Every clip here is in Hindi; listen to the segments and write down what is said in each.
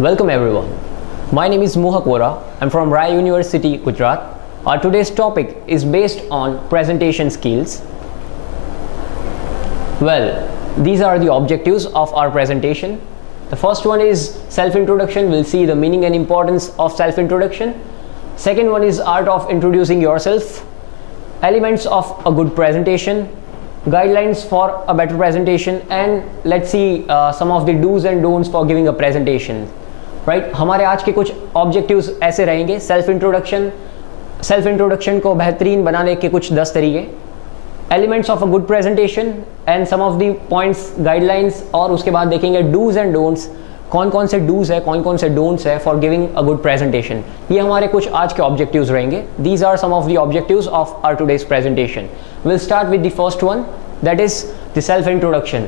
Welcome everyone. My name is Mohak Vora. I'm from Rai University, Gujarat. Our today's topic is based on presentation skills. Well, these are the objectives of our presentation. The first one is self-introduction. We'll see the meaning and importance of self-introduction. Second one is art of introducing yourself. Elements of a good presentation. Guidelines for a better presentation. And let's see some of the do's and don'ts for giving a presentation. Right हमारे आज के कुछ ऑब्जेक्टिव्स ऐसे रहेंगे. सेल्फ इंट्रोडक्शन को बेहतरीन बनाने के कुछ 10 तरीके, elements of a good presentation and some of the points, guidelines, और उसके बाद देखेंगे डूज एंड डोंट्स. कौन कौन से डूज है, कौन कौन से डोंट्स है for giving a good presentation. ये हमारे कुछ आज के ऑब्जेक्टिव्स रहेंगे. These are some of the objectives of our today's presentation. Will start with the first one, that is the self introduction.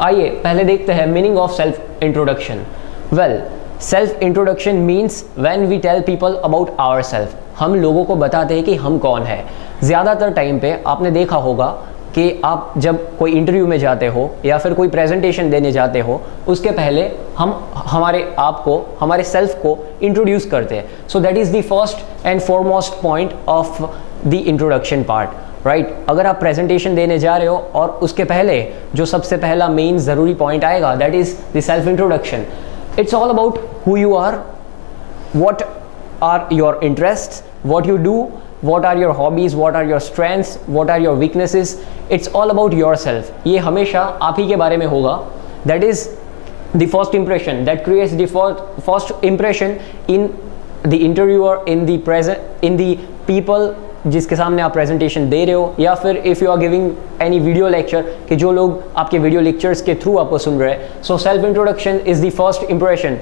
आइए पहले देखते हैं meaning of self introduction. Well, self introduction means when we tell people about ourselves. हम लोगों को बताते हैं कि हम कौन है. ज़्यादातर टाइम पे आपने देखा होगा कि आप जब कोई इंटरव्यू में जाते हो या फिर कोई प्रेजेंटेशन देने जाते हो, उसके पहले हम हमारे आप को, हमारे सेल्फ को इंट्रोड्यूस करते हैं. So that is the first and foremost point of the introduction part. Right, अगर आप प्रेजेंटेशन देने जा रहे हो और उसके पहले जो सबसे पहला मेन ज़रूरी पॉइंट आएगा, that is the self introduction. It's all about who you are, what are your interests, what you do, what are your hobbies, what are your strengths, what are your weaknesses. It's all about yourself. ये हमेशा आप ही के बारे में होगा. That is the first impression that creates the first impression in the interviewer, in the people जिसके सामने आप प्रेजेंटेशन दे रहे हो, या फिर if you are giving any video lecture, कि जो लोग आपके वीडियो लेक्चर्स के थ्रू आपको सुन रहे हैं. So self introduction is the first impression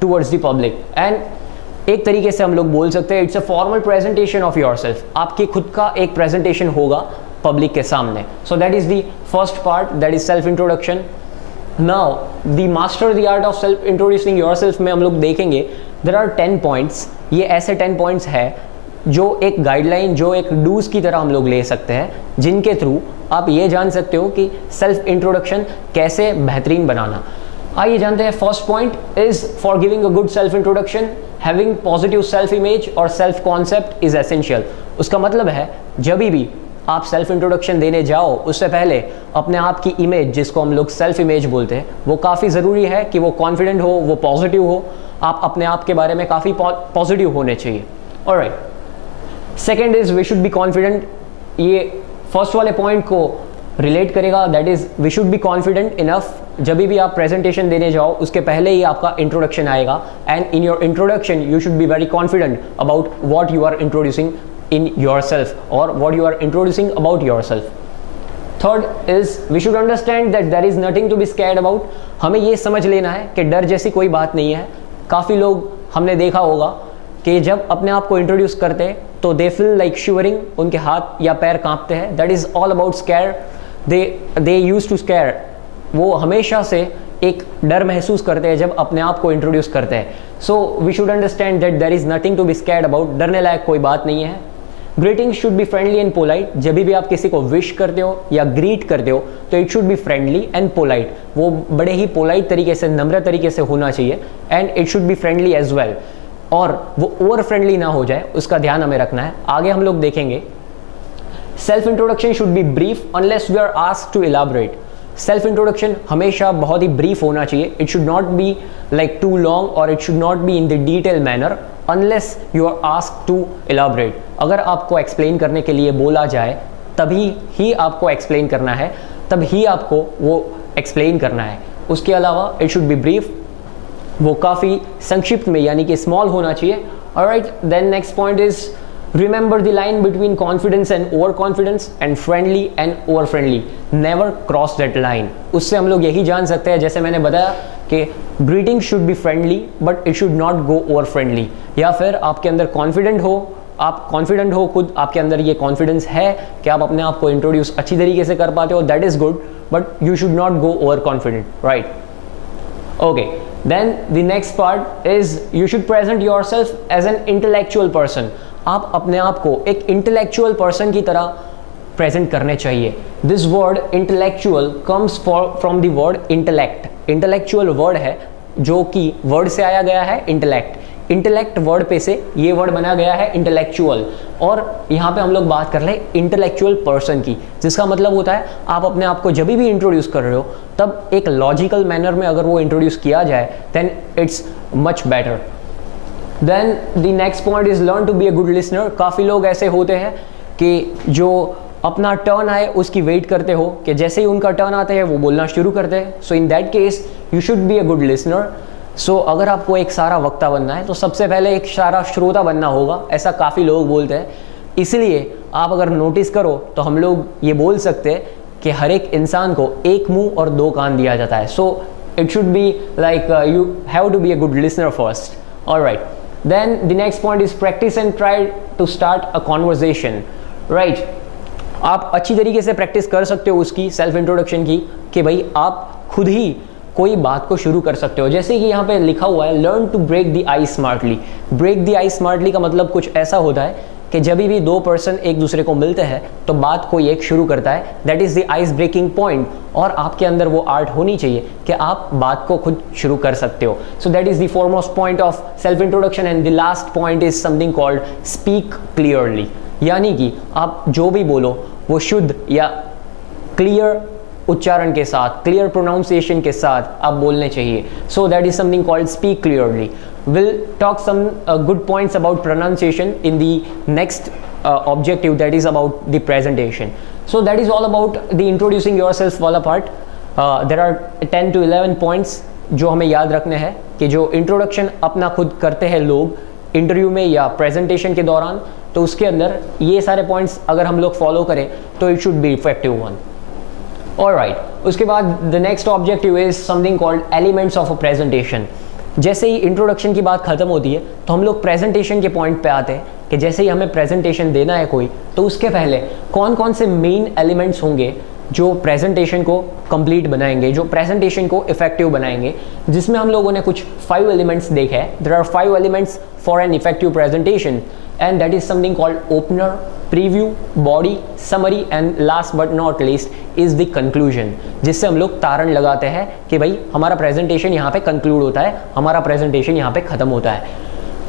towards the public. And एक तरीके से हम लोग बोल सकते हैं it's a formal presentation of yourself. आपके खुद का एक प्रेजेंटेशन होगा पब्लिक के सामने. So that is the first part, that is self introduction. Now the master the art of self introducing yourself में हम लोग देखेंगे देयर आर 10 पॉइंट्स. ये ऐसे 10 पॉइंट्स है जो एक गाइडलाइन, जो एक डूज की तरह हम लोग ले सकते हैं, जिनके थ्रू आप ये जान सकते हो कि सेल्फ इंट्रोडक्शन कैसे बेहतरीन बनाना. आइए जानते हैं. First point is for giving a good self introduction, having positive self image और सेल्फ कॉन्सेप्ट इज एसेंशियल. उसका मतलब है जब भी आप सेल्फ इंट्रोडक्शन देने जाओ, उससे पहले अपने आप की इमेज, जिसको हम लोग सेल्फ इमेज बोलते हैं, वो काफ़ी ज़रूरी है कि वो कॉन्फिडेंट हो, वो पॉजिटिव हो. आप अपने आप के बारे में काफ़ी पॉजिटिव होने चाहिए. Alright, second is we should be confident. ये फर्स्ट वाले पॉइंट को रिलेट करेगा. That is we should be confident enough. जब भी आप प्रेजेंटेशन देने जाओ, उसके पहले ही आपका इंट्रोडक्शन आएगा, and in your introduction you should be very confident about what you are introducing in yourself और what you are introducing about yourself. Third is we should understand that there is nothing to be scared about. हमें ये समझ लेना है कि डर जैसी कोई बात नहीं है. काफ़ी लोग हमने देखा होगा कि जब अपने आप को इंट्रोड्यूस करते हैं तो दे फील लाइक शिवरिंग, उनके हाथ या पैर कांपते हैं. That is all about scare. They use to scare. वो हमेशा से एक डर महसूस करते हैं जब अपने आप को इंट्रोड्यूस करते हैं. So we should understand that there is nothing to be scared about. डरने लायक कोई बात नहीं है. Greeting should be friendly and polite. जब भी आप किसी को विश करते हो या ग्रीट करते हो तो it should be friendly and polite. वो बड़े ही पोलाइट तरीके से, नम्र तरीके से होना चाहिए, and it should be friendly as well. और वो ओवर फ्रेंडली ना हो जाए, उसका ध्यान हमें रखना है. आगे हम लोग देखेंगे. Self introduction should be brief unless we are asked to elaborate. Self introduction हमेशा बहुत ही ब्रीफ होना चाहिए. It should not be like too long और it should not be in the detail manner unless you are asked to elaborate. अगर आपको एक्सप्लेन करने के लिए बोला जाए तभी ही आपको एक्सप्लेन करना है, तब ही आपको वो एक्सप्लेन करना है. उसके अलावा इट शुड बी ब्रीफ. वो काफ़ी संक्षिप्त में, यानी कि स्मॉल होना चाहिए. Alright, then next point is remember the line between confidence and over confidence and friendly and over friendly. Never cross that line. उससे हम लोग यही जान सकते हैं, जैसे मैंने बताया, कि greeting should be friendly but it should not go over friendly. या फिर आपके अंदर कॉन्फिडेंट हो, आप कॉन्फिडेंट हो खुद, आपके अंदर ये कॉन्फिडेंस है कि आप अपने आप को इंट्रोड्यूस अच्छी तरीके से कर पाते हो, that is good, but you should not go over confident. Right, okay. Then the next part is you should present yourself as an intellectual person. आप अपने आप को एक intellectual person की तरह प्रेजेंट करने चाहिए. This word intellectual comes from the word intellect. Intellectual word है जो कि वर्ड से आया गया है इंटेलेक्ट, इंटेलेक्ट वर्ड पे से ये वर्ड बना गया है इंटेलेक्चुअल, और यहाँ पे हम लोग बात कर रहे हैं इंटेलेक्चुअल पर्सन की, जिसका मतलब होता है आप अपने आप को जब भी इंट्रोड्यूस कर रहे हो तब एक लॉजिकल मैनर में अगर वो इंट्रोड्यूस किया जाए then it's much better. Then the next point is learn to be a good listener. काफ़ी लोग ऐसे होते हैं कि जो अपना टर्न आए उसकी वेट करते हो कि जैसे ही उनका टर्न आता है वो बोलना शुरू करते हैं। So in that case you should be a good listener. So अगर आपको एक सारा वक्ता बनना है तो सबसे पहले एक सारा श्रोता बनना होगा, ऐसा काफ़ी लोग बोलते हैं। इसलिए आप अगर नोटिस करो तो हम लोग ये बोल सकते हैं कि हर एक इंसान को एक मुंह और दो कान दिया जाता है। So it should be like you have to be a good listener first. Alright, then the next point is practice and try to start a conversation. Right, आप अच्छी तरीके से प्रैक्टिस कर सकते हो उसकी सेल्फ इंट्रोडक्शन की, कि भाई आप खुद ही कोई बात को शुरू कर सकते हो। जैसे कि यहाँ पे लिखा हुआ है learn to break the ice smartly. Break the ice smartly का मतलब कुछ ऐसा होता है कि जब भी दो पर्सन एक दूसरे को मिलते हैं तो बात कोई एक शुरू करता है, that is the ice breaking point, और आपके अंदर वो आर्ट होनी चाहिए कि आप बात को खुद शुरू कर सकते हो। So that is the foremost point of self introduction. And the last point is something called speak clearly, यानी कि आप जो भी बोलो वो शुद्ध या क्लियर उच्चारण के साथ, क्लियर प्रोनाउंसिएशन के साथ आप बोलने चाहिए। सो that is something called speak clearly. We'll talk some good points about pronunciation in the next objective, that is about the presentation. So that is all about the introducing yourself वाला part. There are 10 to 11 points जो हमें याद रखने हैं कि जो इंट्रोडक्शन अपना खुद करते हैं लोग इंटरव्यू में या प्रेजेंटेशन के दौरान, तो उसके अंदर ये सारे पॉइंट्स अगर हम लोग फॉलो करें तो it should be effective one. Alright, उसके बाद the next objective is something called elements of a presentation. जैसे ही इंट्रोडक्शन की बात खत्म होती है तो हम लोग प्रेजेंटेशन के पॉइंट पे आते हैं कि जैसे ही हमें प्रेजेंटेशन देना है कोई, तो उसके पहले कौन कौन से मेन एलिमेंट्स होंगे जो प्रेजेंटेशन को कंप्लीट बनाएंगे, जो प्रेजेंटेशन को इफेक्टिव बनाएंगे, जिसमें हम लोगों ने कुछ 5 एलिमेंट्स देखे हैं। There are 5 elements for an effective presentation, and that is something called opener, preview, body, summary, and last but not least is the conclusion, जिससे हम लोग तारण लगाते हैं कि भाई हमारा प्रेजेंटेशन यहाँ पे कंक्लूड होता है, हमारा प्रेजेंटेशन यहाँ पे खत्म होता है।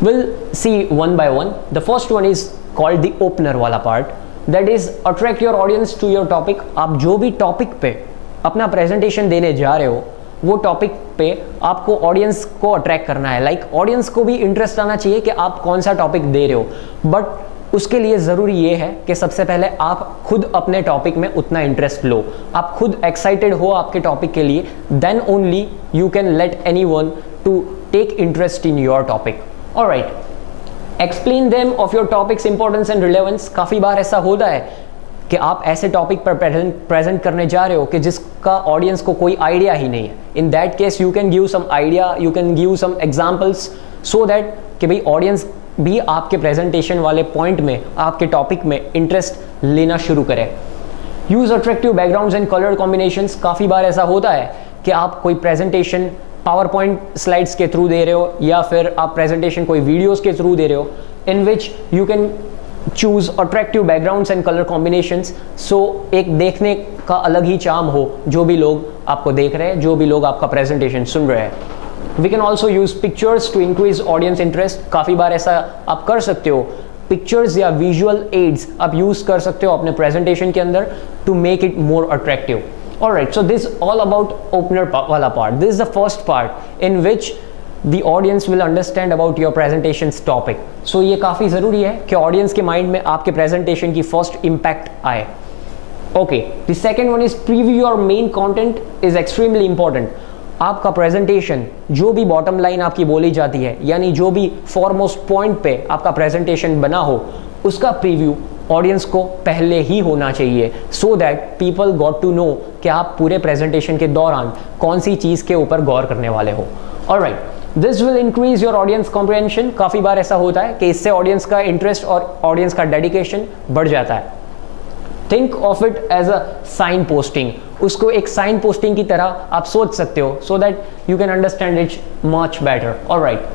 Will see one by one. The first one is called the opener वाला part, that is attract your audience to your topic. आप जो भी टॉपिक पे अपना प्रेजेंटेशन देने जा रहे हो वो टॉपिक पे आपको ऑडियंस को अट्रैक्ट करना है। लाइक ऑडियंस को भी इंटरेस्ट आना चाहिए कि आप कौन सा टॉपिक दे रहे हो, बट उसके लिए ज़रूरी ये है कि सबसे पहले आप खुद अपने टॉपिक में उतना इंटरेस्ट लो, आप खुद एक्साइटेड हो आपके टॉपिक के लिए, then only you can let anyone to take interest in your topic. Alright, explain them of your topics importance and relevance. काफ़ी बार ऐसा होता है कि आप ऐसे टॉपिक पर प्रेजेंट करने जा रहे हो कि जिसका ऑडियंस को कोई आइडिया ही नहीं है। In that case you can give some idea, you can give some examples, so that कि भाई ऑडियंस भी आपके प्रेजेंटेशन वाले पॉइंट में, आपके टॉपिक में इंटरेस्ट लेना शुरू करे। Use attractive backgrounds and colour combinations. काफ़ी बार ऐसा होता है कि आप कोई प्रेजेंटेशन पावर पॉइंट स्लाइड्स के थ्रू दे रहे हो या फिर आप प्रेजेंटेशन कोई वीडियोस के थ्रू दे रहे हो, in which you can choose attractive backgrounds and colour combinations. So एक देखने का अलग ही चार्म हो जो भी लोग आपको देख रहे हैं, जो भी लोग आपका प्रेजेंटेशन सुन रहे हैं। We can also use pictures to increase audience interest. काफ़ी बार ऐसा आप कर सकते हो, पिक्चर्स या विजुअल एड्स आप यूज कर सकते हो अपने प्रेजेंटेशन के अंदर to make it more attractive. Alright, so this all about opener वाला part. This is the first part in which the audience will understand about your presentation's topic. So ये काफ़ी ज़रूरी है कि audience के mind में आपके presentation की first impact आए। Okay, the second one is preview your main content is extremely important. आपका presentation जो भी bottom line आपकी बोली जाती है, यानी जो भी foremost point पे आपका presentation बना हो, उसका preview ऑडियंस को पहले ही होना चाहिए, so that people got to know कि आप पूरे presentation के दौरान कौन सी चीज़ के ऊपर गौर करने वाले हो। Alright, this will increase your audience comprehension. काफ़ी बार ऐसा होता है कि इससे ऑडियंस का इंटरेस्ट और ऑडियंस का डेडिकेशन बढ़ जाता है। Think of it as a sign posting. उसको एक साइन पोस्टिंग की तरह आप सोच सकते हो, so that you can understand it much better. Alright,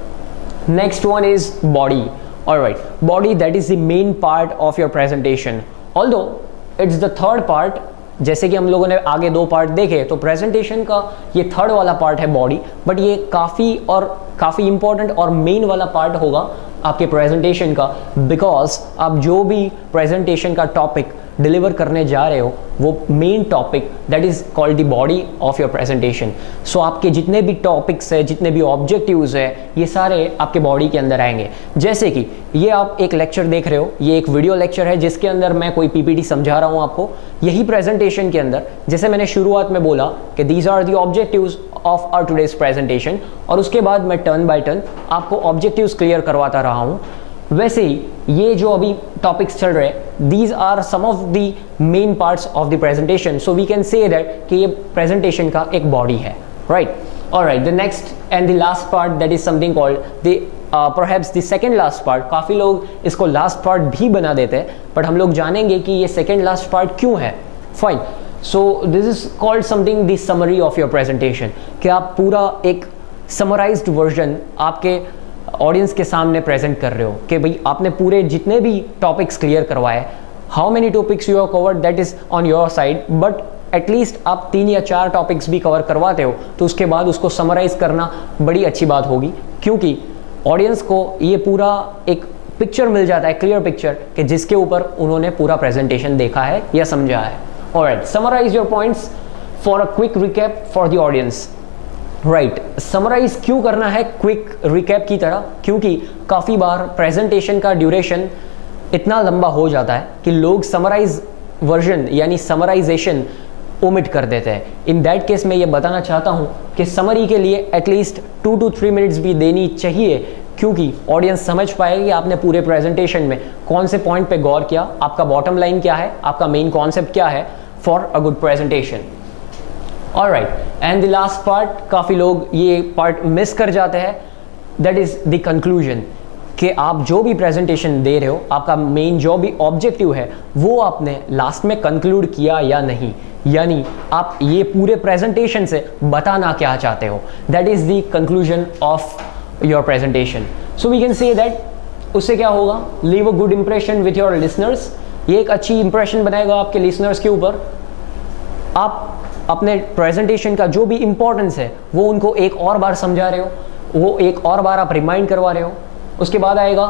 next one is body. Alright, body that is the main part of your presentation, although it's the third part, जैसे कि हम लोगों ने आगे 2 पार्ट देखे, तो प्रेजेंटेशन का ये थर्ड वाला पार्ट है बॉडी, बट ये काफ़ी इंपॉर्टेंट और मेन वाला पार्ट होगा आपके प्रेजेंटेशन का, बिकॉज आप जो भी प्रेजेंटेशन का टॉपिक डिलीवर करने जा रहे हो वो main topic that is called the body of your presentation. So आपके जितने भी टॉपिक्स है, जितने भी ऑब्जेक्टिव्स है, ये सारे आपके बॉडी के अंदर आएंगे। जैसे कि ये आप एक लेक्चर देख रहे हो, ये एक वीडियो लेक्चर है जिसके अंदर मैं कोई पीपीटी समझा रहा हूँ आपको। यही प्रेजेंटेशन के अंदर, जैसे मैंने शुरुआत में बोला कि these are the objectives of our today's presentation, और उसके बाद मैं टर्न बाय टर्न आपको ऑब्जेक्टिव्स क्लियर करवाता रहा हूँ, वैसे ही ये जो अभी टॉपिक्स चल रहे हैं, these are some of the main parts of the presentation. So we can say that कि ये प्रेजेंटेशन का एक बॉडी है, right. Alright, the next and the last part that is something called the perhaps the second last part. काफ़ी लोग इसको लास्ट पार्ट भी बना देते हैं, बट हम लोग जानेंगे कि ये सेकंड लास्ट पार्ट क्यों है। Fine, so this is called something the summary of your presentation, कि आप पूरा एक समराइज्ड वर्जन आपके ऑडियंस के सामने प्रेजेंट कर रहे हो कि भाई आपने पूरे जितने भी टॉपिक्स क्लियर करवाए, how many topics you have covered that is on your side, but at least आप 3 या 4 टॉपिक्स भी कवर करवाते हो, तो उसके बाद उसको समराइज करना बड़ी अच्छी बात होगी, क्योंकि ऑडियंस को ये पूरा एक पिक्चर मिल जाता है, क्लियर पिक्चर, कि जिसके ऊपर उन्होंने पूरा प्रेजेंटेशन देखा है या समझा है। Alright, summarise your points for a quick recap for the audience. Right, summarise क्यों करना है क्विक रिकैप की तरह? क्योंकि काफ़ी बार प्रेजेंटेशन का ड्यूरेशन इतना लंबा हो जाता है कि लोग समराइज वर्जन यानी समराइजेशन ओमिट कर देते हैं। इन दैट केस मैं ये बताना चाहता हूँ कि समरी के लिए एटलीस्ट 2 to 3 मिनट्स भी देनी चाहिए, क्योंकि ऑडियंस समझ पाएगी कि आपने पूरे प्रेजेंटेशन में कौन से पॉइंट पे गौर किया, आपका बॉटम लाइन क्या है, आपका मेन कॉन्सेप्ट क्या है for a good presentation. Alright, and the last part, काफ़ी लोग ये पार्ट मिस कर जाते हैं, दैट इज द कंक्लूजन, कि आप जो भी प्रेजेंटेशन दे रहे हो, आपका मेन जो भी ऑब्जेक्टिव है वो आपने लास्ट में कंक्लूड किया या नहीं, यानी आप ये पूरे प्रेजेंटेशन से बताना क्या चाहते हो, that is the conclusion of your presentation. So we can say that उससे क्या होगा, leave a good impression with your listeners. ये एक अच्छी इंप्रेशन बनाएगा आपके लिसनर्स के ऊपर। आप अपने प्रेजेंटेशन का जो भी इंपॉर्टेंस है वो उनको एक और बार समझा रहे हो, वो एक और बार आप रिमाइंड करवा रहे हो। उसके बाद आएगा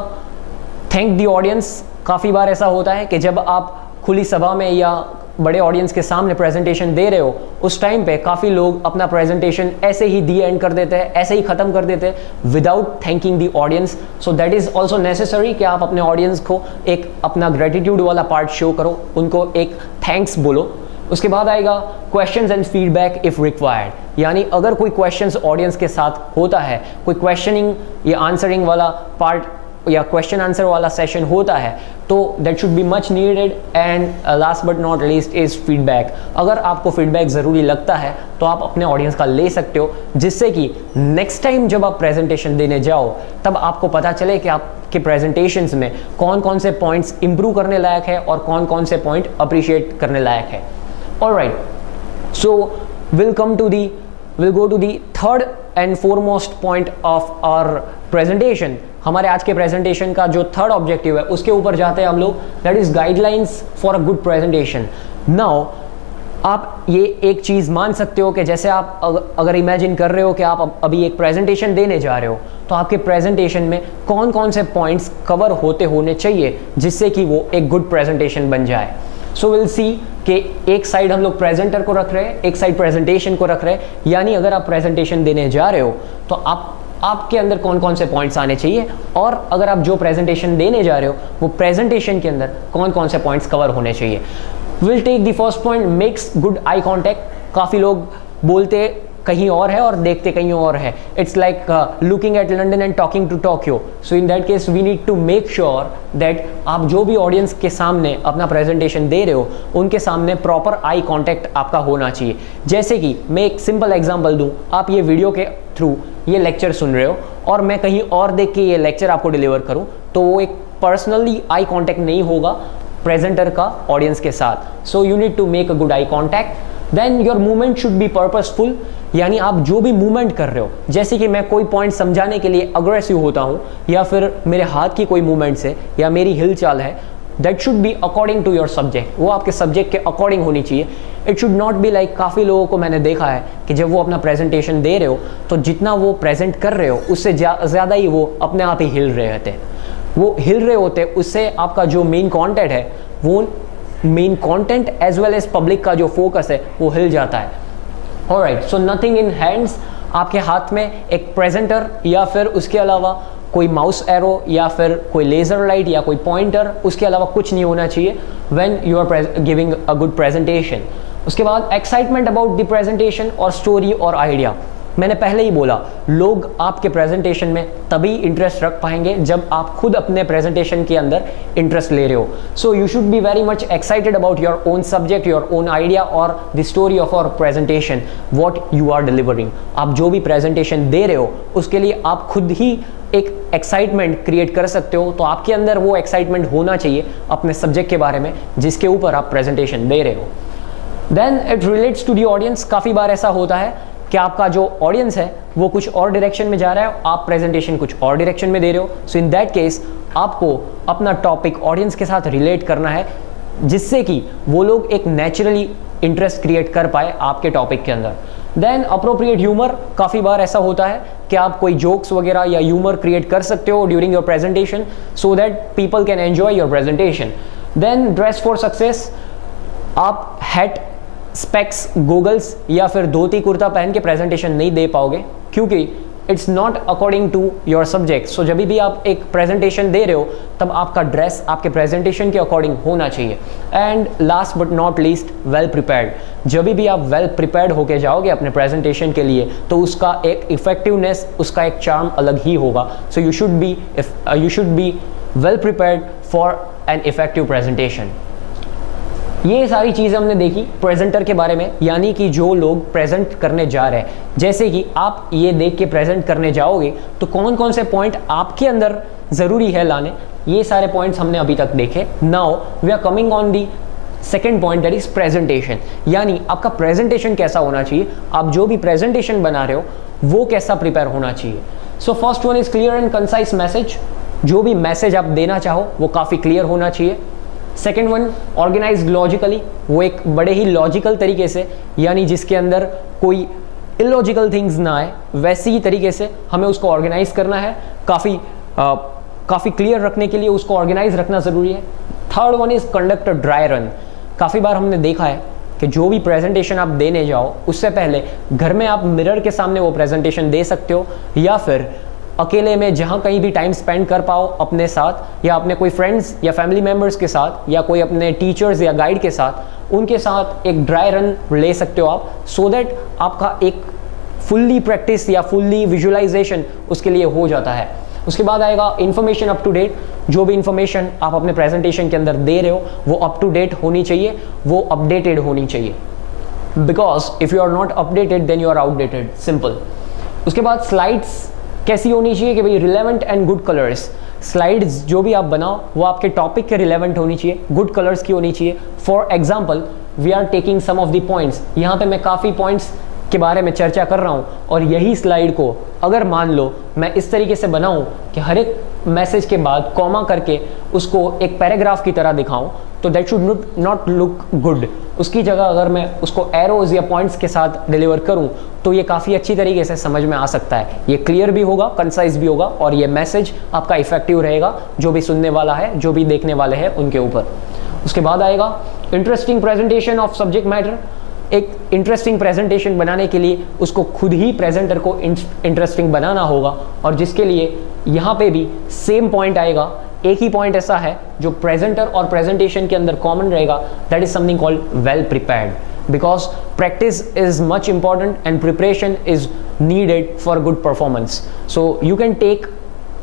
थैंक द ऑडियंस। काफ़ी बार ऐसा होता है कि जब आप खुली सभा में या बड़े ऑडियंस के सामने प्रेजेंटेशन दे रहे हो, उस टाइम पे काफ़ी लोग अपना प्रेजेंटेशन ऐसे ही दी एंड कर देते हैं, ऐसे ही ख़त्म कर देते हैं without thanking the audience. So that is also necessary कि आप अपने ऑडियंस को एक अपना ग्रेटिट्यूड वाला पार्ट शो करो, उनको एक थैंक्स बोलो। उसके बाद आएगा questions and feedback if required, यानी अगर कोई क्वेश्चंस ऑडियंस के साथ होता है, कोई क्वेश्चनिंग या आंसरिंग वाला पार्ट या क्वेश्चन आंसर वाला सेशन होता है, तो that should be much needed. And last but not least is feedback. अगर आपको फीडबैक ज़रूरी लगता है तो आप अपने ऑडियंस का ले सकते हो, जिससे कि नेक्स्ट टाइम जब आप प्रेजेंटेशन देने जाओ तब आपको पता चले कि आपके प्रेजेंटेशंस में कौन कौन से पॉइंट्स इंप्रूव करने लायक है और कौन कौन से पॉइंट अप्रिशिएट करने लायक है। Alright, so we'll go to the third and foremost point of our presentation। हमारे आज के प्रेजेंटेशन का जो थर्ड ऑब्जेक्टिव है उसके ऊपर जाते हैं हम लोग, that is guidelines for a good presentation. Now आप ये एक चीज़ मान सकते हो कि जैसे आप अगर इमेजिन कर रहे हो कि आप अभी एक प्रेजेंटेशन देने जा रहे हो, तो आपके प्रेजेंटेशन में कौन कौन से पॉइंट्स कवर होने चाहिए जिससे कि वो एक गुड प्रेजेंटेशन बन जाए। सो विल सी कि एक साइड हम लोग प्रेजेंटर को रख रहे हैं, एक साइड प्रेजेंटेशन को रख रहे हैं, यानी अगर आप प्रेजेंटेशन देने जा रहे हो तो आपके अंदर कौन कौन से पॉइंट्स आने चाहिए, और अगर आप जो प्रेजेंटेशन देने जा रहे हो वो प्रेजेंटेशन के अंदर कौन कौन से पॉइंट्स कवर होने चाहिए। Will take the first point, makes good eye contact. काफ़ी लोग बोलते कहीं और है और देखते कहीं और है। It's like looking at London and talking to Tokyo. So in that case we need to make sure that आप जो भी ऑडियंस के सामने अपना प्रेजेंटेशन दे रहे हो उनके सामने प्रॉपर आई कॉन्टैक्ट आपका होना चाहिए। जैसे कि मैं एक सिंपल एग्जांपल दूं, आप ये वीडियो के थ्रू ये लेक्चर सुन रहे हो और मैं कहीं और देख के ये लेक्चर आपको डिलीवर करूं, तो वो एक पर्सनली आई कॉन्टैक्ट नहीं होगा प्रेजेंटर का ऑडियंस के साथ। So you need to make a good eye contact. Then your movement should be purposeful, यानी आप जो भी मूवमेंट कर रहे हो, जैसे कि मैं कोई पॉइंट समझाने के लिए अग्रेसिव होता हूँ या फिर मेरे हाथ की कोई मूवमेंट्स है या मेरी हिलचाल है, that should be according to your subject, वो आपके सब्जेक्ट के अकॉर्डिंग होनी चाहिए. It should not be like, काफ़ी लोगों को मैंने देखा है कि जब वो अपना प्रेजेंटेशन दे रहे हो तो जितना वो प्रेजेंट कर रहे हो उससे ज़्यादा ही वो अपने आप ही हिल रहे होते हैं. वो हिल रहे होते हैं, उससे आपका जो मेन कंटेंट है, वो main content as well as public का जो फोकस है वो हिल जाता है. Alright, so nothing in hands, आपके हाथ में एक प्रेजेंटर या फिर उसके अलावा कोई माउस एरो या फिर कोई लेज़र लाइट या कोई पॉइंटर, उसके अलावा कुछ नहीं होना चाहिए when you are giving a good presentation. उसके बाद एक्साइटमेंट अबाउट द प्रेजेंटेशन और स्टोरी और आइडिया. मैंने पहले ही बोला, लोग आपके प्रेजेंटेशन में तभी इंटरेस्ट रख पाएंगे जब आप खुद अपने प्रेजेंटेशन के अंदर इंटरेस्ट ले रहे हो. So you should be very much excited about your own subject, your own idea और the story of our presentation, what you are delivering. आप जो भी प्रेजेंटेशन दे रहे हो उसके लिए आप खुद ही एक एक्साइटमेंट क्रिएट कर सकते हो. तो आपके अंदर वो एक्साइटमेंट होना चाहिए अपने सब्जेक्ट के बारे में जिसके ऊपर आप प्रेजेंटेशन दे रहे हो. Then it relates to the audience. काफ़ी बार ऐसा होता है कि आपका जो ऑडियंस है वो कुछ और डायरेक्शन में जा रहा है, आप प्रेजेंटेशन कुछ और डायरेक्शन में दे रहे हो. सो इन दैट केस आपको अपना टॉपिक ऑडियंस के साथ रिलेट करना है जिससे कि वो लोग एक नेचुरली इंटरेस्ट क्रिएट कर पाए आपके टॉपिक के अंदर. Then appropriate humour. काफ़ी बार ऐसा होता है कि आप कोई जोक्स वगैरह या ह्यूमर क्रिएट कर सकते हो during your presentation so that people can enjoy your presentation. Then dress for success. आप हैट, स्पेक्स, गोगल्स या फिर धोती कुर्ता पहन के प्रेजेंटेशन नहीं दे पाओगे क्योंकि it's not according to your subject. So जब भी आप एक प्रेजेंटेशन दे रहे हो तब आपका ड्रेस आपके प्रेजेंटेशन के अकॉर्डिंग होना चाहिए. And last but not least, well prepared. जब भी आप वेल प्रिपेयर्ड होके जाओगे अपने प्रेजेंटेशन के लिए तो उसका एक इफेक्टिवनेस, उसका एक चार्म अलग ही होगा. सो you should be well prepared for an effective presentation. ये सारी चीज़ें हमने देखी प्रेजेंटर के बारे में, यानी कि जो लोग प्रेजेंट करने जा रहे हैं. जैसे कि आप ये देख के प्रेजेंट करने जाओगे तो कौन कौन से पॉइंट आपके अंदर ज़रूरी है लाने, ये सारे पॉइंट्स हमने अभी तक देखे. Now we are coming on the second point, that is presentation. यानी आपका प्रेजेंटेशन कैसा होना चाहिए, आप जो भी प्रेजेंटेशन बना रहे हो वो कैसा प्रिपेयर होना चाहिए. So first one is clear and concise message. जो भी मैसेज आप देना चाहो वो काफ़ी क्लियर होना चाहिए. Second one, organised logically. वो एक बड़े ही लॉजिकल तरीके से, यानी जिसके अंदर कोई इलॉजिकल थिंग्स ना आए, वैसी ही तरीके से हमें उसको ऑर्गेनाइज करना है. काफ़ी क्लियर रखने के लिए उसको ऑर्गेनाइज रखना ज़रूरी है. Third one is conduct a dry run. काफ़ी बार हमने देखा है कि जो भी प्रेजेंटेशन आप देने जाओ उससे पहले घर में आप मिरर के सामने वो प्रेजेंटेशन दे सकते हो या फिर अकेले में जहाँ कहीं भी टाइम स्पेंड कर पाओ अपने साथ या अपने कोई फ्रेंड्स या फैमिली मेम्बर्स के साथ या कोई अपने टीचर्स या गाइड के साथ, उनके साथ एक ड्राई रन ले सकते हो आप, सो दैट आपका एक फुल्ली प्रैक्टिस या फुल्ली विजुअलाइजेशन उसके लिए हो जाता है. उसके बाद आएगा इन्फॉर्मेशन अप टू डेट. जो भी इन्फॉर्मेशन आप अपने प्रेजेंटेशन के अंदर दे रहे हो वो अप टू डेट होनी चाहिए, वो अपडेटेड होनी चाहिए, because if you are not updated then you are outdated. Simple. उसके बाद स्लाइड्स कैसी होनी चाहिए कि भाई relevant and good colours. Slides जो भी आप बनाओ वो आपके टॉपिक के रिलेवेंट होनी चाहिए, गुड कलर्स की होनी चाहिए. For example we are taking some of the points. यहाँ पे मैं काफ़ी पॉइंट्स के बारे में चर्चा कर रहा हूँ और यही स्लाइड को अगर मान लो मैं इस तरीके से बनाऊँ कि हर एक मैसेज के बाद कॉमा करके उसको एक पैराग्राफ की तरह दिखाऊँ तो that should not look good. उसकी जगह अगर मैं उसको एरोज या पॉइंट्स के साथ डिलीवर करूं तो ये काफ़ी अच्छी तरीके से समझ में आ सकता है. ये क्लियर भी होगा, कंसाइज भी होगा और ये मैसेज आपका इफेक्टिव रहेगा जो भी सुनने वाला है, जो भी देखने वाले हैं उनके ऊपर. उसके बाद आएगा interesting presentation of subject matter. एक इंटरेस्टिंग प्रेजेंटेशन बनाने के लिए उसको खुद ही प्रेजेंटर को इंटरेस्टिंग बनाना होगा और जिसके लिए यहाँ पे भी सेम पॉइंट आएगा. एक ही पॉइंट ऐसा है जो प्रेजेंटर और प्रेजेंटेशन के अंदर कॉमन रहेगा, that is something called well prepared. Because practice is much important and preparation is needed for good performance. So you can take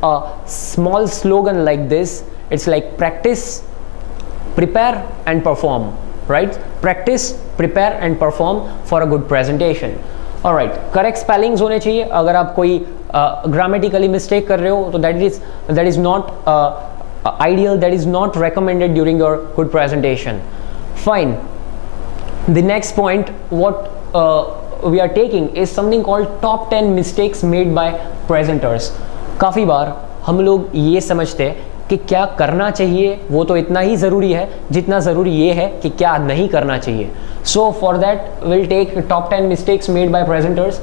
a small slogan like this. It's like practice, prepare and perform. Right? Practice, prepare and perform for a good presentation. Alright, correct spellings होने चाहिए. अगर आप कोई ग्रामेटिकली मिस्टेक कर रहे हो तो that is not ideal, that is not recommended during your good presentation. Fine. The next point what we are taking is something called top 10 mistakes made by presenters. काफ़ी बार हम लोग ये समझते हैं कि क्या करना चाहिए वो तो इतना ही ज़रूरी है जितना ज़रूरी ये है कि क्या नहीं करना चाहिए. So for that will take top 10 mistakes made by presenters.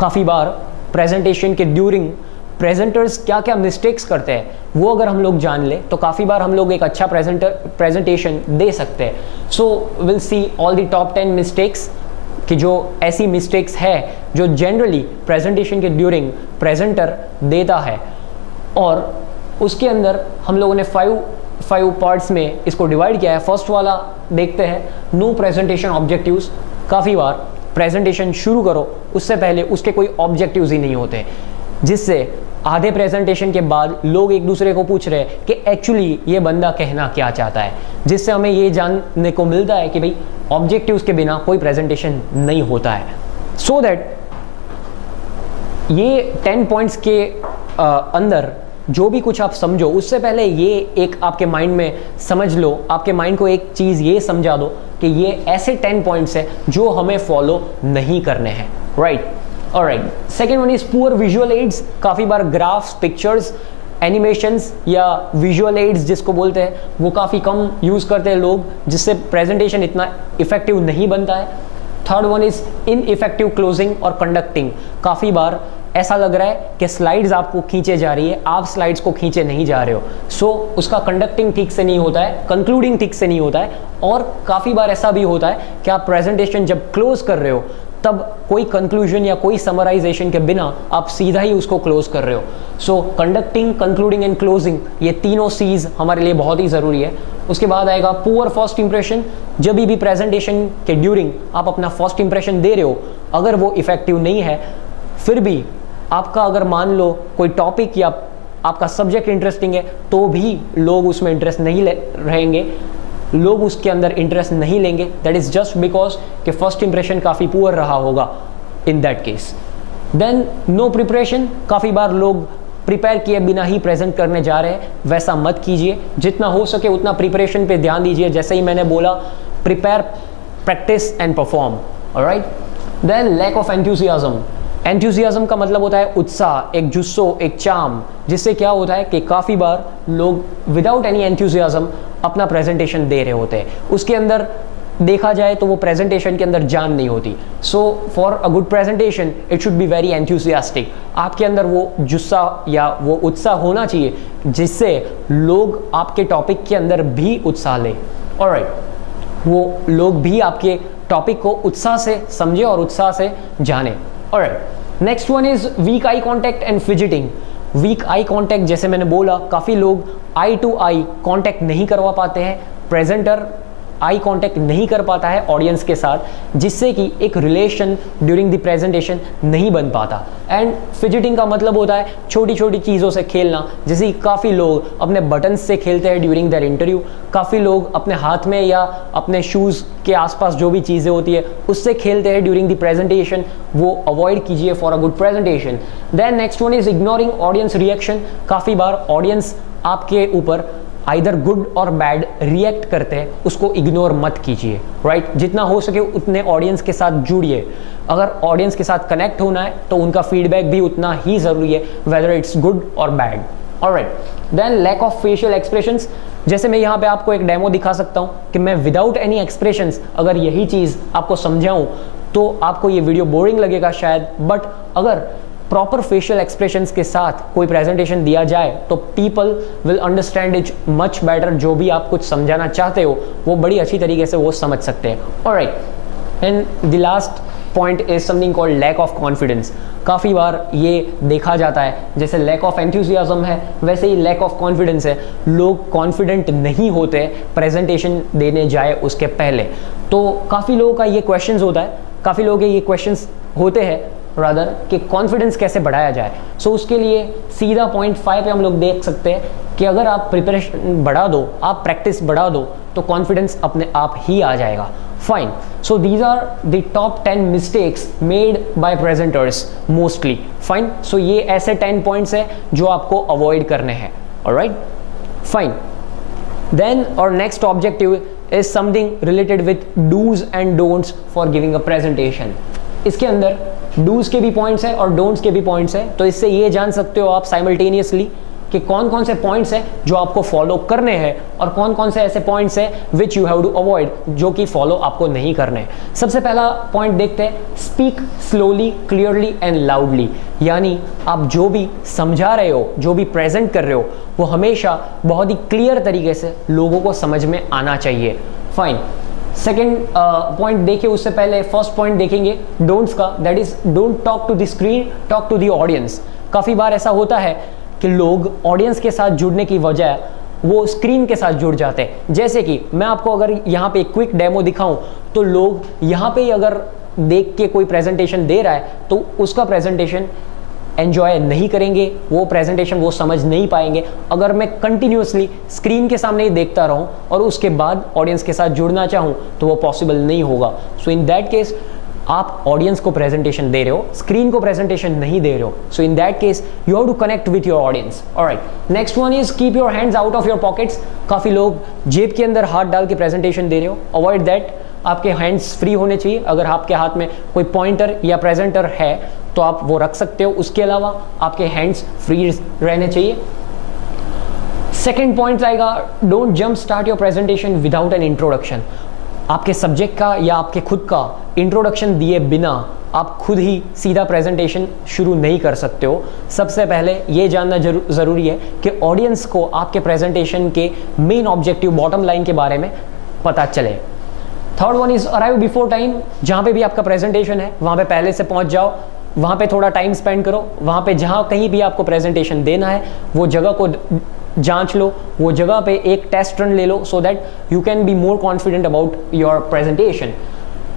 काफ़ी बार प्रेजेंटेशन के ड्यूरिंग प्रेजेंटर्स क्या क्या मिस्टेक्स करते हैं वो अगर हम लोग जान ले तो काफ़ी बार हम लोग एक अच्छा प्रेजेंटेशन दे सकते हैं. So will see all the top 10 mistakes कि जो ऐसी मिस्टेक्स है जो जनरली प्रेजेंटेशन के ड्यूरिंग प्रेजेंटर देता है. और उसके अंदर हम लोगों ने फाइव पार्ट्स में इसको डिवाइड किया है. फर्स्ट वाला देखते हैं, नो प्रेजेंटेशन ऑब्जेक्टिव्स. काफ़ी बार प्रेजेंटेशन शुरू करो उससे पहले उसके कोई ऑब्जेक्टिव्स ही नहीं होते, जिससे आधे प्रेजेंटेशन के बाद लोग एक दूसरे को पूछ रहे हैं कि एक्चुअली ये बंदा कहना क्या चाहता है, जिससे हमें ये जानने को मिलता है कि भाई ऑब्जेक्टिव्स के बिना कोई प्रेजेंटेशन नहीं होता है. सो दैट ये 10 पॉइंट्स के अंदर जो भी कुछ आप समझो उससे पहले ये एक आपके माइंड में समझ लो, आपके माइंड को एक चीज़ ये समझा दो कि ये ऐसे 10 पॉइंट्स हैं जो हमें फॉलो नहीं करने हैं. Right. Alright. Second one is poor visual aids. काफ़ी बार ग्राफ्स, पिक्चर्स, एनिमेशंस या विजुअल एड्स जिसको बोलते हैं वो काफ़ी कम यूज़ करते हैं लोग, जिससे प्रेजेंटेशन इतना इफेक्टिव नहीं बनता है. Third one is ineffective closing और कंडक्टिंग. काफ़ी बार ऐसा लग रहा है कि स्लाइड्स आपको खींचे जा रही है, आप स्लाइड्स को खींचे नहीं जा रहे हो. सो उसका कंडक्टिंग ठीक से नहीं होता है, कंक्लूडिंग ठीक से नहीं होता है. और काफ़ी बार ऐसा भी होता है कि आप प्रेजेंटेशन जब क्लोज कर रहे हो तब कोई कंक्लूजन या कोई समराइजेशन के बिना आप सीधा ही उसको क्लोज कर रहे हो. सो कंडक्टिंग, कंक्लूडिंग एंड क्लोजिंग, ये तीनों चीज़ हमारे लिए बहुत ही ज़रूरी है. उसके बाद आएगा पुअर फर्स्ट इंप्रेशन. जब भी प्रेजेंटेशन के ड्यूरिंग आप अपना फर्स्ट इंप्रेशन दे रहे हो, अगर वो इफेक्टिव नहीं है, फिर भी आपका अगर मान लो कोई टॉपिक या आपका सब्जेक्ट इंटरेस्टिंग है तो भी लोग उसमें इंटरेस्ट नहीं रहेंगे, लोग उसके अंदर इंटरेस्ट नहीं लेंगे. दैट इज जस्ट बिकॉज कि फर्स्ट इंप्रेशन काफ़ी पुअर रहा होगा in that case. Then no preparation. काफ़ी बार लोग प्रिपेयर किए बिना ही प्रेजेंट करने जा रहे हैं, वैसा मत कीजिए. जितना हो सके उतना प्रिपरेशन पे ध्यान दीजिए. जैसे ही मैंने बोला, prepare, practice and perform. Alright. Then lack of enthusiasm. Enthusiasm का मतलब होता है उत्साह, एक जुस्सो, एक चार्म, जिससे क्या होता है कि काफ़ी बार लोग विदाउट एनी एंथुसियाज्म अपना प्रेजेंटेशन दे रहे होते हैं. उसके अंदर देखा जाए तो वो प्रेजेंटेशन के अंदर जान नहीं होती. So for a good presentation it should be very enthusiastic. आपके अंदर वो जुस्सा या वो उत्साह होना चाहिए जिससे लोग आपके टॉपिक के अंदर भी उत्साह लें. ऑलराइट. वो लोग भी आपके टॉपिक को उत्साह से समझे और उत्साह से जाने. Alright. Next one is weak eye contact and fidgeting. Weak eye contact, जैसे मैंने बोला, काफ़ी लोग आई टू आई कॉन्टैक्ट नहीं करवा पाते हैं. प्रेजेंटर आई कांटेक्ट नहीं कर पाता है ऑडियंस के साथ, जिससे कि एक रिलेशन ड्यूरिंग द प्रेजेंटेशन नहीं बन पाता. एंड फिजिटिंग का मतलब होता है छोटी छोटी चीज़ों से खेलना, जैसे काफ़ी लोग अपने बटन्स से खेलते हैं ड्यूरिंग देयर इंटरव्यू, काफ़ी लोग अपने हाथ में या अपने शूज़ के आसपास जो भी चीज़ें होती है उससे खेलते हैं ड्यूरिंग द प्रेजेंटेशन. वो अवॉइड कीजिए for a good presentation. Then next one is ignoring audience reaction. काफ़ी बार ऑडियंस आपके ऊपर आइदर गुड और बैड रिएक्ट करते हैं, उसको इग्नोर मत कीजिए. राइट. जितना हो सके उतने ऑडियंस के साथ जुड़िए. अगर ऑडियंस के साथ कनेक्ट होना है तो उनका फीडबैक भी उतना ही ज़रूरी है, वेदर इट्स गुड और bad. Alright. Then lack of facial expressions. जैसे मैं यहाँ पे आपको एक डेमो दिखा सकता हूँ कि मैं विदाउट एनी एक्सप्रेशंस अगर यही चीज़ आपको समझाऊँ तो आपको ये वीडियो बोरिंग लगेगा शायद, बट अगर प्रॉपर फेशियल एक्सप्रेशंस के साथ कोई प्रेजेंटेशन दिया जाए तो people will understand it much better. जो भी आप कुछ समझाना चाहते हो वो बड़ी अच्छी तरीके से वो समझ सकते हैं. Alright. And the last point is something called lack of confidence. काफ़ी बार ये देखा जाता है, जैसे लैक ऑफ एंथुसियाज्म है वैसे ही लैक ऑफ कॉन्फिडेंस है. लोग कॉन्फिडेंट नहीं होते प्रेजेंटेशन देने जाए उसके पहले. तो काफ़ी लोगों का ये क्वेश्चंस होता है, काफ़ी लोगों के ये क्वेश्चंस होते हैं रादर कि कॉन्फिडेंस कैसे बढ़ाया जाए. सो उसके लिए सीधा पॉइंट 5 पे हम लोग देख सकते हैं कि अगर आप प्रिपरेशन बढ़ा दो, आप प्रैक्टिस बढ़ा दो तो कॉन्फिडेंस अपने आप ही आ जाएगा. Fine. So these are the top 10 mistakes made by presenters mostly. Fine. So ये ऐसे 10 पॉइंट्स हैं जो आपको अवॉइड करने हैं. ऑलराइट. फाइन. देन और next objective is something related with do's and don'ts for giving a presentation. इसके अंदर डूज के भी पॉइंट्स हैं और डोंट्स के भी पॉइंट्स हैं, तो इससे ये जान सकते हो आप साइमल्टेनियसली कि कौन कौन से पॉइंट्स हैं जो आपको फॉलो करने हैं और कौन कौन से ऐसे पॉइंट्स हैं which you have to avoid, जो कि फॉलो आपको नहीं करने हैं। सबसे पहला पॉइंट देखते हैं, speak slowly, clearly and loudly. यानी आप जो भी समझा रहे हो, जो भी प्रेजेंट कर रहे हो, वो हमेशा बहुत ही क्लियर तरीके से लोगों को समझ में आना चाहिए। फाइन। सेकेंड पॉइंट देखिए, उससे पहले फर्स्ट पॉइंट देखेंगे डोंट्स का, that is don't talk to the screen, talk to the audience. काफ़ी बार ऐसा होता है कि लोग ऑडियंस के साथ जुड़ने की बजाय वो स्क्रीन के साथ जुड़ जाते हैं। जैसे कि मैं आपको अगर यहाँ पे एक क्विक डेमो दिखाऊं तो लोग यहाँ पे अगर देख के कोई प्रेजेंटेशन दे रहा है तो उसका प्रेजेंटेशन एंजॉय नहीं करेंगे, वो प्रेजेंटेशन वो समझ नहीं पाएंगे। अगर मैं कंटिन्यूसली स्क्रीन के सामने ही देखता रहूं और उसके बाद ऑडियंस के साथ जुड़ना चाहूं तो वो पॉसिबल नहीं होगा। सो इन दैट केस आप ऑडियंस को प्रेजेंटेशन दे रहे हो, स्क्रीन को प्रेजेंटेशन नहीं दे रहे हो। So in that case you have to connect with your audience. Alright, next one is keep your hands out of your pockets. काफ़ी लोग जेब के अंदर हाथ डाल के प्रेजेंटेशन दे रहे हो, अवॉइड दैट। आपके हैंड्स फ्री होने चाहिए। अगर आपके हाथ में कोई पॉइंटर या प्रेजेंटर है तो आप वो रख सकते हो, उसके अलावा आपके हैंड्स फ्री रहने चाहिए। सेकेंड पॉइंट आएगा, don't jump start your presentation without an introduction. आपके सब्जेक्ट का या आपके खुद का इंट्रोडक्शन दिए बिना आप खुद ही सीधा प्रेजेंटेशन शुरू नहीं कर सकते हो। सबसे पहले ये जानना ज़रूरी है कि ऑडियंस को आपके प्रेजेंटेशन के मेन ऑब्जेक्टिव, बॉटम लाइन के बारे में पता चले। Third one is arrive before time. जहाँ पे भी आपका प्रेजेंटेशन है वहाँ पे पहले से पहुँच जाओ, वहाँ पे थोड़ा टाइम स्पेंड करो। वहाँ पे जहाँ कहीं भी आपको प्रेजेंटेशन देना है वो जगह को जांच लो, वो जगह पे एक टेस्ट रन ले लो, so that you can be more confident about your presentation.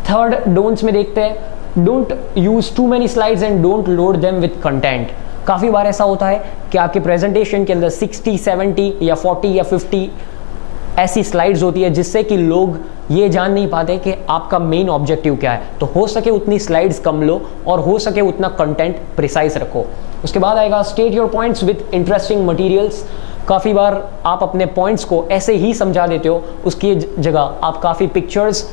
Third don'ts में देखते हैं, don't use too many slides and don't load them with content. काफ़ी बार ऐसा होता है कि आपके प्रेजेंटेशन के अंदर 60, 70 या 40 या 50 ऐसी स्लाइड्स होती है जिससे कि लोग ये जान नहीं पाते कि आपका मेन ऑब्जेक्टिव क्या है। तो हो सके उतनी स्लाइड्स कम लो और हो सके उतना कंटेंट प्रिसाइज रखो। उसके बाद आएगा state your points with interesting materials. काफ़ी बार आप अपने पॉइंट्स को ऐसे ही समझा देते हो, उसकी जगह आप काफ़ी पिक्चर्स,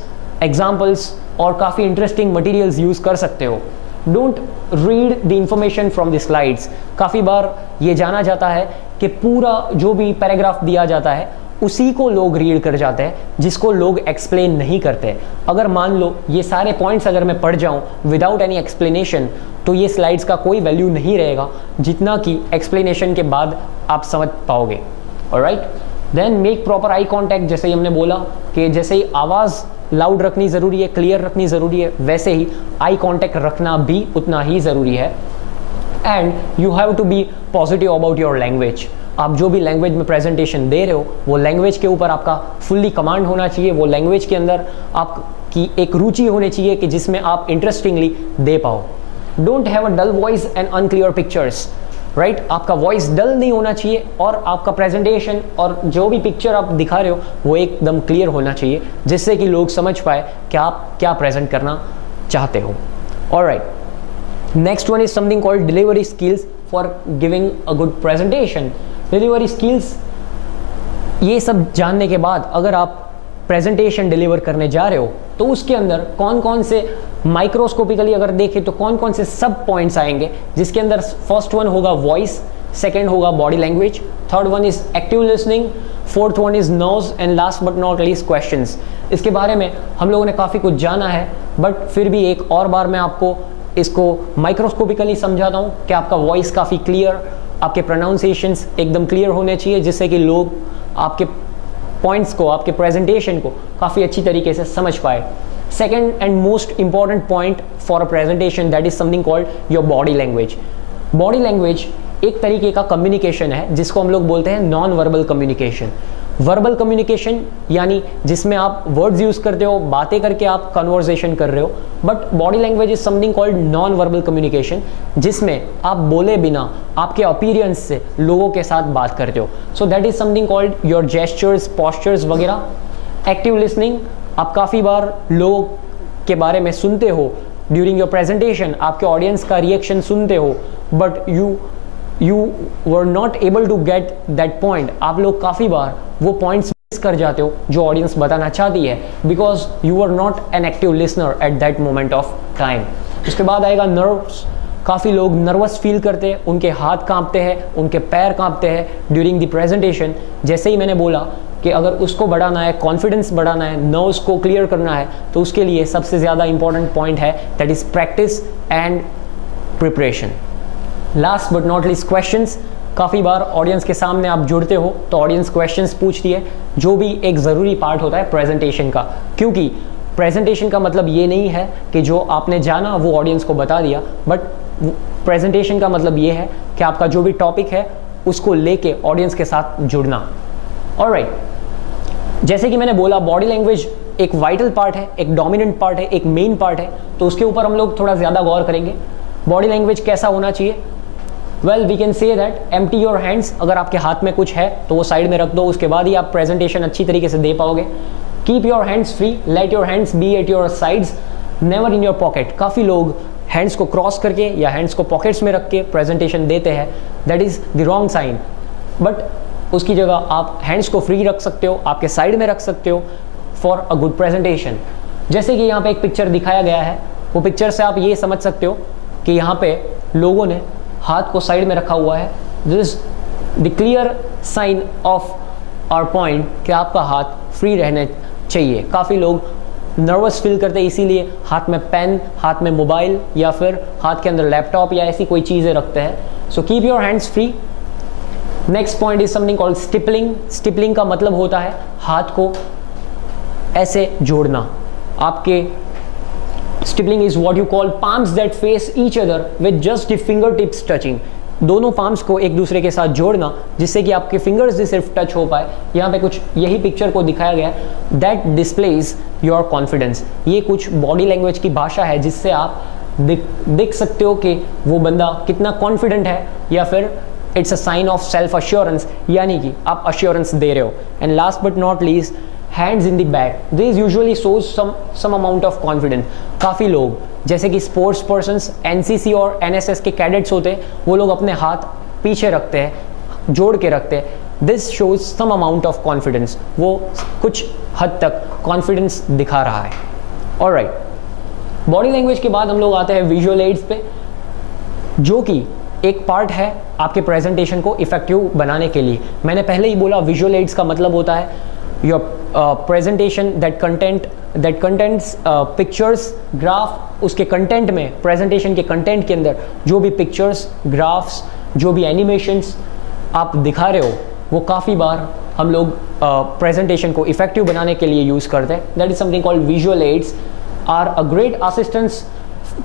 एग्जाम्पल्स और काफ़ी इंटरेस्टिंग मटेरियल्स यूज़ कर सकते हो। Don't read the information from the slides. काफ़ी बार ये जाना जाता है कि पूरा जो भी पैराग्राफ दिया जाता है उसी को लोग रीड कर जाते हैं, जिसको लोग एक्सप्लेन नहीं करते। अगर मान लो ये सारे पॉइंट्स अगर मैं पढ़ जाऊं विदाउट एनी एक्सप्लेनेशन तो ये स्लाइड्स का कोई वैल्यू नहीं रहेगा जितना कि एक्सप्लेनेशन के बाद आप समझ पाओगे। Alright, then make proper eye contact. जैसे ही हमने बोला कि जैसे ही आवाज़ लाउड रखनी ज़रूरी है, क्लियर रखनी ज़रूरी है, वैसे ही आई कॉन्टैक्ट रखना भी उतना ही ज़रूरी है। And you have to be positive about your language. आप जो भी लैंग्वेज में प्रेजेंटेशन दे रहे हो वो लैंग्वेज के ऊपर आपका फुल्ली कमांड होना चाहिए, वो लैंग्वेज के अंदर आपकी एक रुचि होनी चाहिए कि जिसमें आप इंटरेस्टिंगली दे पाओ। Don't have a dull voice and unclear pictures. Right, आपका वॉइस डल नहीं होना चाहिए और आपका प्रेजेंटेशन और जो भी पिक्चर आप दिखा रहे हो वो एकदम क्लियर होना चाहिए, जिससे कि लोग समझ पाए कि आप क्या प्रेजेंट करना चाहते हो। Alright, next one is something called delivery skills for giving a good presentation. Delivery skills, ये सब जानने के बाद अगर आप प्रेजेंटेशन डिलीवर करने जा रहे हो तो उसके अंदर कौन कौन से माइक्रोस्कोपिकली अगर देखें तो कौन कौन से सब पॉइंट्स आएंगे, जिसके अंदर फर्स्ट वन होगा वॉइस, सेकंड होगा body language, third one is active listening, fourth one is nerves and last but not least questions. इसके बारे में हम लोगों ने काफ़ी कुछ जाना है, बट फिर भी एक और बार मैं आपको इसको माइक्रोस्कोपिकली समझाता हूँ कि आपका वॉइस काफ़ी क्लियर, आपके प्रोनाउंसिएशंस एकदम क्लियर होने चाहिए, जिससे कि लोग आपके पॉइंट्स को, आपके प्रेजेंटेशन को काफ़ी अच्छी तरीके से समझ पाए। Second and most important point for a presentation, that is something called your body language. Body language एक तरीके का कम्युनिकेशन है जिसको हम लोग बोलते हैं non verbal communication. Verbal communication यानी जिसमें आप वर्ड्स यूज करते हो, बातें करके आप कन्वर्सेशन कर रहे हो, but body language is something called non verbal communication, जिसमें आप बोले बिना आपके अपीयरेंस से लोगों के साथ बात करते हो। So that is something called your gestures, postures वगैरह। एक्टिव लिसनिंग, आप काफ़ी बार लोगों के बारे में सुनते हो ड्यूरिंग योर प्रेजेंटेशन, आपके ऑडियंस का रिएक्शन सुनते हो, but you were not able to get that point. आप लोग काफ़ी बार वो पॉइंट्स मिस कर जाते हो जो ऑडियंस बताना चाहती है, because you are not an active listener at that moment of time. उसके बाद आएगा नर्व्स। काफ़ी लोग नर्वस फील करते हैं, उनके हाथ कांपते हैं, उनके पैर कांपते हैं ड्यूरिंग द प्रेजेंटेशन। जैसे ही मैंने बोला कि अगर उसको बढ़ाना है, कॉन्फिडेंस बढ़ाना है, नर्व्स को क्लियर करना है, तो उसके लिए सबसे ज़्यादा इंपॉर्टेंट पॉइंट है that is practice and preparation. Last but not least questions. काफ़ी बार ऑडियंस के सामने आप जुड़ते हो तो ऑडियंस क्वेश्चंस पूछती है, जो भी एक ज़रूरी पार्ट होता है प्रेजेंटेशन का, क्योंकि प्रेजेंटेशन का मतलब ये नहीं है कि जो आपने जाना वो ऑडियंस को बता दिया, बट प्रेजेंटेशन का मतलब ये है कि आपका जो भी टॉपिक है उसको लेके ऑडियंस के साथ जुड़ना। ऑलराइट, जैसे कि मैंने बोला बॉडी लैंग्वेज एक वाइटल पार्ट है, एक डोमिनेंट पार्ट है, एक मेन पार्ट है, तो उसके ऊपर हम लोग थोड़ा ज़्यादा गौर करेंगे। बॉडी लैंग्वेज कैसा होना चाहिए? Well we can say that empty your hands. अगर आपके हाथ में कुछ है तो वो साइड में रख दो, उसके बाद ही आप प्रेजेंटेशन अच्छी तरीके से दे पाओगे। Keep your hands free, let your hands be at your sides, never in your pocket. काफ़ी लोग हैंड्स को क्रॉस करके या हैंड्स को पॉकेट्स में रख के प्रेजेंटेशन देते हैं, that is the wrong sign. But उसकी जगह आप हैंड्स को फ्री रख सकते हो, आपके साइड में रख सकते हो फॉर अ गुड प्रेजेंटेशन। जैसे कि यहाँ पे एक पिक्चर दिखाया गया है, वो पिक्चर से आप ये समझ सकते हो कि यहाँ पे लोगों ने हाथ को साइड में रखा हुआ है। This the clear sign of our point कि आपका हाथ फ्री रहने चाहिए। काफ़ी लोग नर्वस फील करते हैं, इसीलिए हाथ में पेन, हाथ में मोबाइल या फिर हाथ के अंदर लैपटॉप या ऐसी कोई चीज़ें रखते हैं। So keep your hands free. Next point is something called stippling. Stippling का मतलब होता है हाथ को ऐसे जोड़ना। आपके stippling is what you call palms that face each other with just the fingertips touching। दोनों palms को एक दूसरे के साथ जोड़ना जिससे कि आपके फिंगर्स से सिर्फ टच हो पाए। यहाँ पे कुछ यही पिक्चर को दिखाया गया है, दैट डिस्प्लेज योर कॉन्फिडेंस। ये कुछ बॉडी लैंग्वेज की भाषा है जिससे आप देख सकते हो कि वो बंदा कितना कॉन्फिडेंट है, या फिर it's a sign of self assurance, यानी कि आप अश्योरेंस दे रहे हो। And last but not least, hands in the back, this usually shows some amount of confidence. काफ़ी लोग जैसे कि स्पोर्ट्स पर्सन्स, एनसीसी और एनएसएस के कैडेट्स होते हैं, वो लोग अपने हाथ पीछे रखते हैं, जोड़ के रखते हैं। This shows some amount of confidence, वो कुछ हद तक कॉन्फिडेंस दिखा रहा है। ऑलराइट, बॉडी लैंग्वेज के बाद हम लोग आते हैं विजुअल एड्स पे, जो कि एक पार्ट है आपके प्रेजेंटेशन को इफेक्टिव बनाने के लिए। मैंने पहले ही बोला विजुअल एड्स का मतलब होता है your presentation that contents pictures, graph। उसके कंटेंट में, प्रेजेंटेशन के कंटेंट के अंदर जो भी पिक्चर्स, ग्राफ्स, जो भी एनिमेशंस आप दिखा रहे हो, वो काफ़ी बार हम लोग प्रेजेंटेशन को इफेक्टिव बनाने के लिए यूज़ करते हैं। That is something called visual aids are a great assistance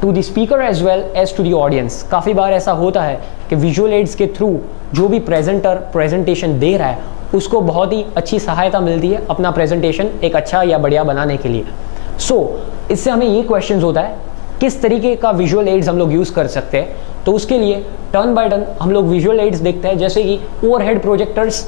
to the speaker as well as to the audience. काफ़ी बार ऐसा होता है कि विजुअल एड्स के थ्रू जो भी प्रेजेंटर प्रेजेंटेशन दे रहा है उसको बहुत ही अच्छी सहायता मिलती है अपना प्रेजेंटेशन एक अच्छा या बढ़िया बनाने के लिए। सो इससे हमें ये क्वेश्चन होता है किस तरीके का विजुअल एड्स हम लोग यूज़ कर सकते हैं। तो उसके लिए टर्न बाय टर्न हम लोग विजुअल एड्स देखते हैं। जैसे कि ओवरहेड प्रोजेक्टर्स,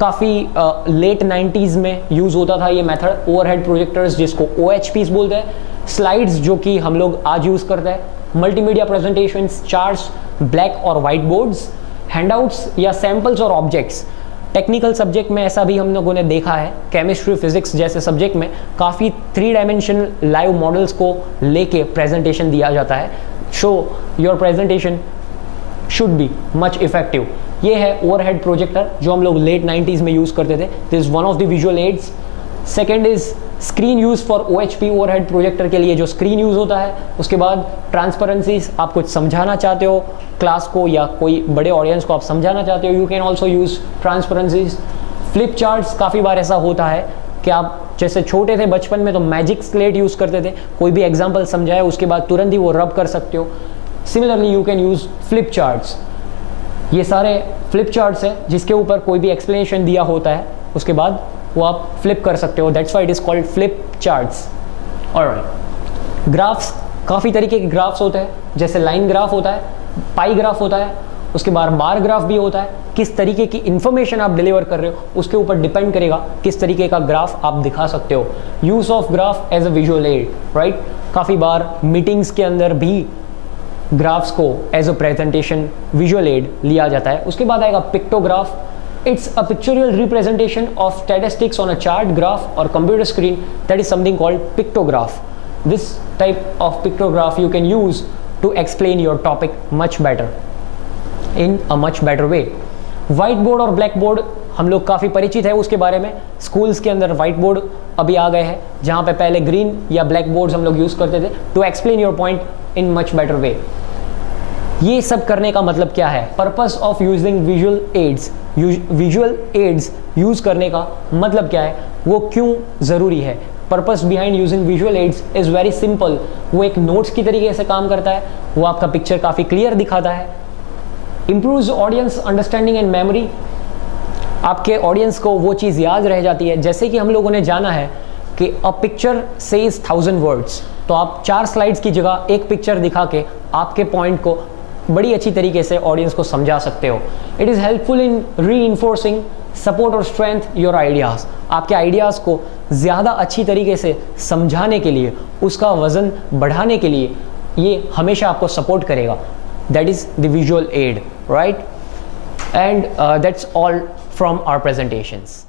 काफ़ी लेट 90s में यूज़ होता था ये मेथड, ओवरहेड प्रोजेक्टर्स जिसको OHPs बोलते हैं। स्लाइड्स जो कि हम लोग आज यूज़ करते हैं। मल्टीमीडिया प्रेजेंटेशंस, चार्ट्स, ब्लैक और वाइट बोर्ड्स, हैंडआउट्स या सैम्पल्स और ऑब्जेक्ट्स। टेक्निकल सब्जेक्ट में ऐसा भी हम लोगों ने देखा है, केमिस्ट्री, फिजिक्स जैसे सब्जेक्ट में काफ़ी 3 डायमेंशनल लाइव मॉडल्स को लेके प्रेजेंटेशन दिया जाता है। Show your presentation should be much effective. ये है ओवरहेड प्रोजेक्टर जो हम लोग लेट 90s में यूज़ करते थे। This one of the visual aids. Second is screen use for OHP, overhead projector के लिए जो स्क्रीन यूज़ होता है। उसके बाद ट्रांसपेरेंसीज, आप कुछ समझाना चाहते हो क्लास को या कोई बड़े ऑडियंस को आप समझाना चाहते हो, you can also use transparencies. Flip charts, काफ़ी बार ऐसा होता है कि आप जैसे छोटे थे बचपन में तो मैजिक स्लेट यूज़ करते थे, कोई भी एग्जाम्पल समझाए उसके बाद तुरंत ही वो रब कर सकते हो। Similarly you can use flip charts. ये सारे फ्लिप चार्ट्स है जिसके ऊपर कोई भी एक्सप्लेनेशन दिया होता है, उसके बाद वो आप फ्लिप कर सकते हो। That's why it is called flip charts. Alright, graphs, काफ़ी तरीके के ग्राफ्स होते हैं, जैसे लाइन ग्राफ होता है, पाई ग्राफ होता है, उसके बाद बार ग्राफ भी होता है। किस तरीके की इंफॉर्मेशन आप डिलीवर कर रहे हो उसके ऊपर डिपेंड करेगा किस तरीके का ग्राफ आप दिखा सकते हो। Use of graph as a visual aid, right. काफ़ी बार मीटिंग्स के अंदर भी ग्राफ्स को as a presentation visual aid लिया जाता है। उसके बाद आएगा pictograph. It's a pictorial representation of statistics on a chart, graph or computer screen, that is something called pictograph. This type of pictograph you can use to explain your topic much better in a much better way. White board और ब्लैक बोर्ड हम लोग काफ़ी परिचित है उसके बारे में. स्कूल्स के अंदर व्हाइट बोर्ड अभी आ गए हैं, जहाँ पे पहले ग्रीन या ब्लैक बोर्ड्स हम लोग यूज़ करते थे to explain your point in much better way. ये सब करने का मतलब क्या है? Purpose of using visual aids. Visual aids use करने का मतलब क्या है, वो क्यों ज़रूरी है? Purpose behind using visual aids is very simple. वो एक नोट्स की तरीके से काम करता है, वो आपका पिक्चर काफ़ी क्लियर दिखाता है. Improves audience understanding and memory. आपके ऑडियंस को वो चीज़ याद रह जाती है. जैसे कि हम लोगों ने जाना है कि अ पिक्चर सेज 1000 वर्ड्स, तो आप 4 स्लाइड्स की जगह एक पिक्चर दिखा के आपके पॉइंट को बड़ी अच्छी तरीके से ऑडियंस को समझा सकते हो. It is helpful in reinforcing support और स्ट्रेंथ योर आइडियाज़. आपके आइडियाज़ को ज़्यादा अच्छी तरीके से समझाने के लिए, उसका वज़न बढ़ाने के लिए ये हमेशा आपको सपोर्ट करेगा. That is the visual aid, right? And that's all from our presentations.